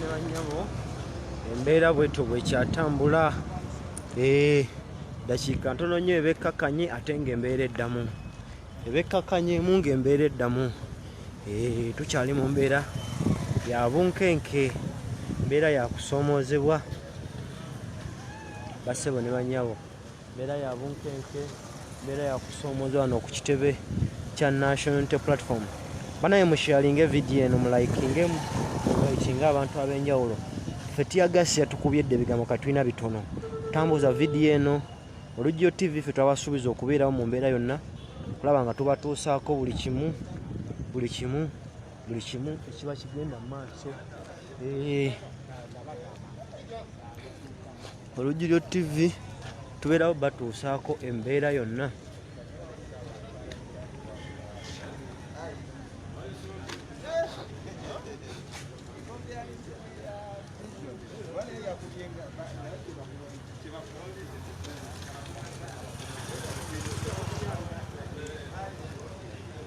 ne bannyabo embeera bwetyo bwekyatambula. Dakiika ntono nnyo ebekkakkanye ate ng'embeera eddamu. Ebekkakkanyemu ng'embeera eddamu. Tukyali mu mbeera ya bunkenke, mbeera ya kusoomoozebwa bassebo ne bannyabo. Mbeera ya bunkenke, mbeera ya kusoomoozebwa wano ku kitebe kya National Unity Platform. Banaye musharinge vidiyo eno, mulayikinge abantu ab'enjawulo. Ffe tiyagasi yatukubye edda ebigambo katulina bitono. Tambuza vidiyo eno. Olugyo TV ffe twabasuubiza okubeerawo mu mbeera yonna, kulaba nga tubatuusaako buli kimu ekiba kigenda mu maaso. Olugyo TV tubeerawo batuusaako embeera yonna.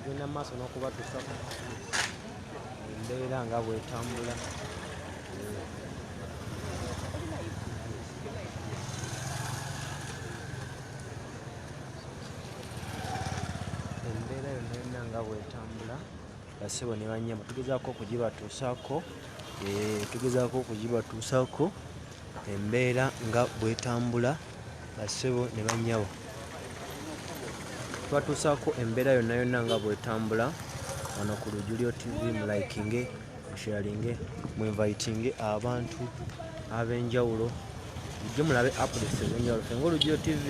Tugenda mu maaso n'okubatuusaako embeera nga bw'etambula. Embeera yonna nga bw'etambula bassebo ne bannyabo tugezaako okugibatuusaako embeera nga bw'etambula bassebo ne bannyabo. Tubatuusaako embeera yonna nga bw'etambula wano ku Lujjuliro TV. Mulayikinge, musharinge, mwinvitinge abantu ab'enjawulo mujje mulabe updates ez'enjawulo. Ffe ng'Olujjuliro TV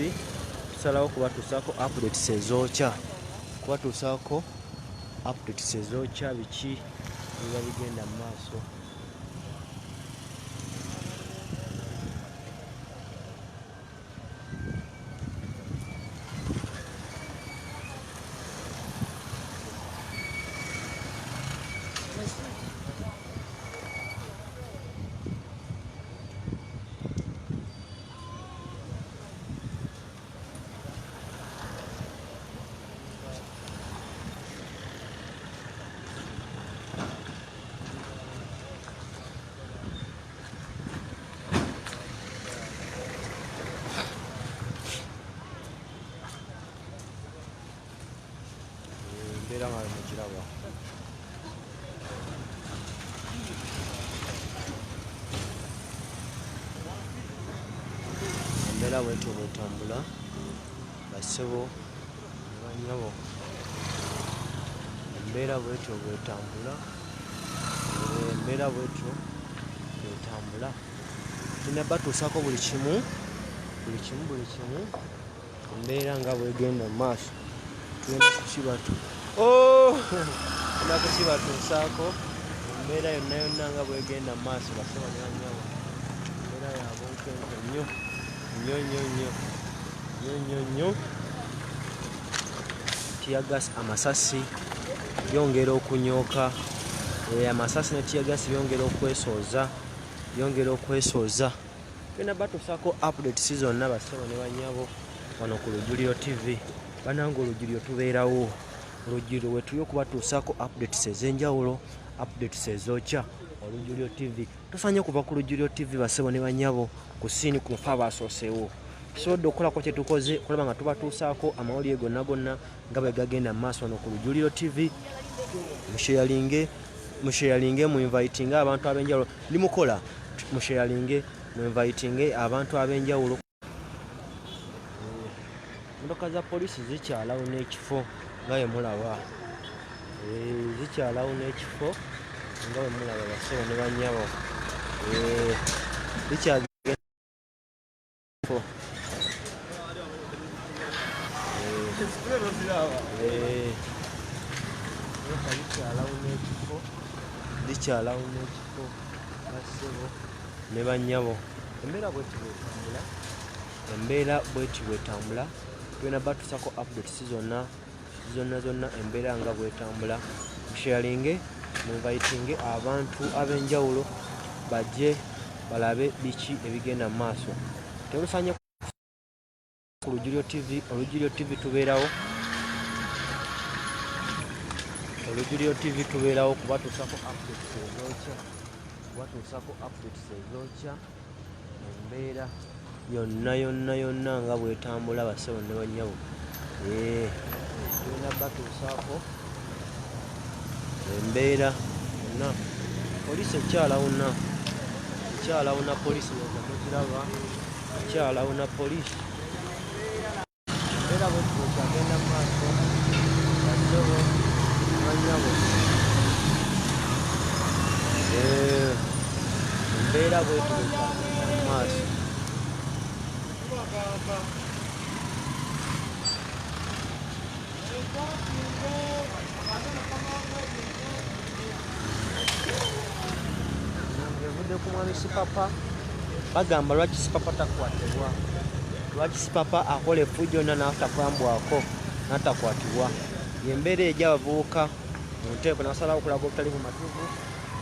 tusalawo kubatuusaako updates ez'okya biki biba bigenda mu maaso. Embeera nga mugiraba. Embeera bwetyo bw'etambula bassebo ne bannyabo. Embeera bwetyo bw'etambula. Embeera bwetyo bw'etambula. Tulina batuusaako buli kimu. Embeera nga bw'egenda mu maaso. Tugenda kukibatuusaako embeera yonna nga bw'egenda mu maaso bassebo ne bannyabo. Embeera ya bunkenke nnyo. Tiyagasi amasasi byongera okunyooka. Amasasi ne tiyagasi byongera okwesooza. Tugenda batuusaako updates zonna bassebo ne bannyabo wano ku Lujjuliro TV. Bannange Olujjuliro tubeerawo. Olujjuliro we tuli okubatuusaako updates ez'enjawulo, updates ez'okya. Olujjuliro TV tosaanye kuva ku Lujjuliro TV bassebo ne bannyabo ku siini ku mufa abasooseewo. Tusobodde okukolako kye tukoze okulaba nga tubatuusaako amawulire gonna nga bwe gagenda mu maaso wano ku Lujjuliro TV. Musharinge mwinvitinge abantu ab'enjawulo. Limukola musharinge mwinvitinge abantu ab'enjawulo. Emmotoka za poliisi zikyalawo n'ekifo nga bwe mulaba. Zikyalawo n'ekifo nga bwe mulaba bassebo ne bannyabo. Zikyalawo n'ekifo bassebo ne bannyabo. Embeera bw'eti bw'etambula. Tugenda batuusaako updates zonna embeera nga bw'etambula. Musharinge mwinvitinge abantu ab'enjawulo bajje balabe biki ebigenda mu maaso. Temusaanye ku Lujjuliro TV. Olujjuliro TV tubeerawo kubatuusaako updates ez'okya. batuusako updates ezookya embeera yonna nga bwetambula bassebo ne bannyabo. Tugenda batuusaako embeera yonna. Poliisi ekyalawuna poliisi yonna mugiraba, ekyalawuna poliisi. Embeera bwe tukyagenda mu maaso bassebo ne bannyabo. Embeera bwe tukyagenda mu maaso. Evudde ku mwami Sipapa, bagamba lwaki Sipapa takwatibwa, lwaki Sipapa akola effujjo n'atakwambwako n'atakwatibwa. Embeera ejja abavubuka mu nteeko n'asalawo okulaga obutali bumatuvu,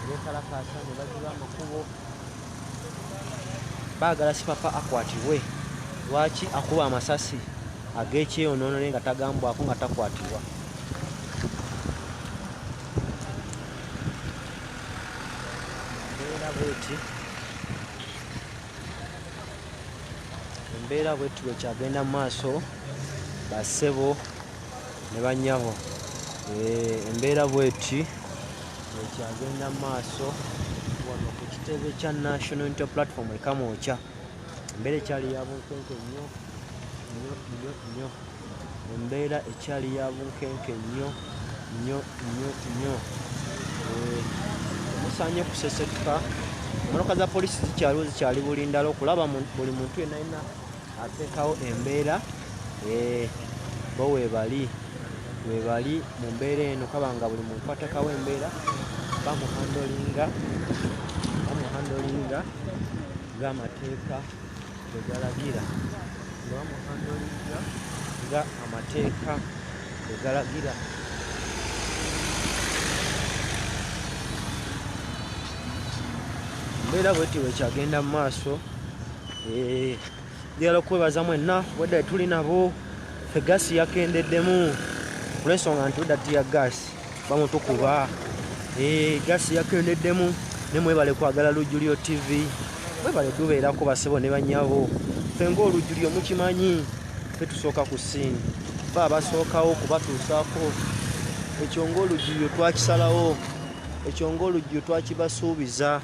beekalakaasa ne bagira amakubo. Baagala Sipapa akwatibwe. Lwaki akuba amasasi ag'ekyeyonoono naye nga tagambwako nga takwatibwa? Embeera bweti bwekyagenda mu maaso bassebo ne bannyabo. Embeera bweti bwekyagenda mu maaso wano ku kitebe kya National Unity Platform e Kamwokya. Embeera ekyali ya bunkenke nnyo. Embeera ekyali ya bunkenke nnyo. Musaanye kusesetuka. Emmotoka za poliisi zikyaliwo, zikyali bulindala okulaba buli muntu yenna ateekawo embeera bo weebali mu mbeera eno. Kaba nga buli muntu ateekawo embeera bamuhandolinga ng'amateeka bwe galagira. Bamuhandolinga nga amateeka bwe galagira. Embeera bweti bwekyagenda mu maaso. Njagala okwebaza mwenna wedda tuli nabo. Ffe gaasi yakendeddemu olw'ensonga nti wedda tiya gaasi bamutukuba. Gaasi yakendeddemu. Ne mwebale kwagala Lujjuliro TV, mwebale tubeerako bassebo ne bannyabo. Ffe ng'Olujjuliro mukimanyi, ffe tusooka ku ssiini, ffe abasookawo kubatuusaako. Ekyo ng'Olujjuliro twakisalawo, ekyo ng'Olujjuliro twakibasuubiza.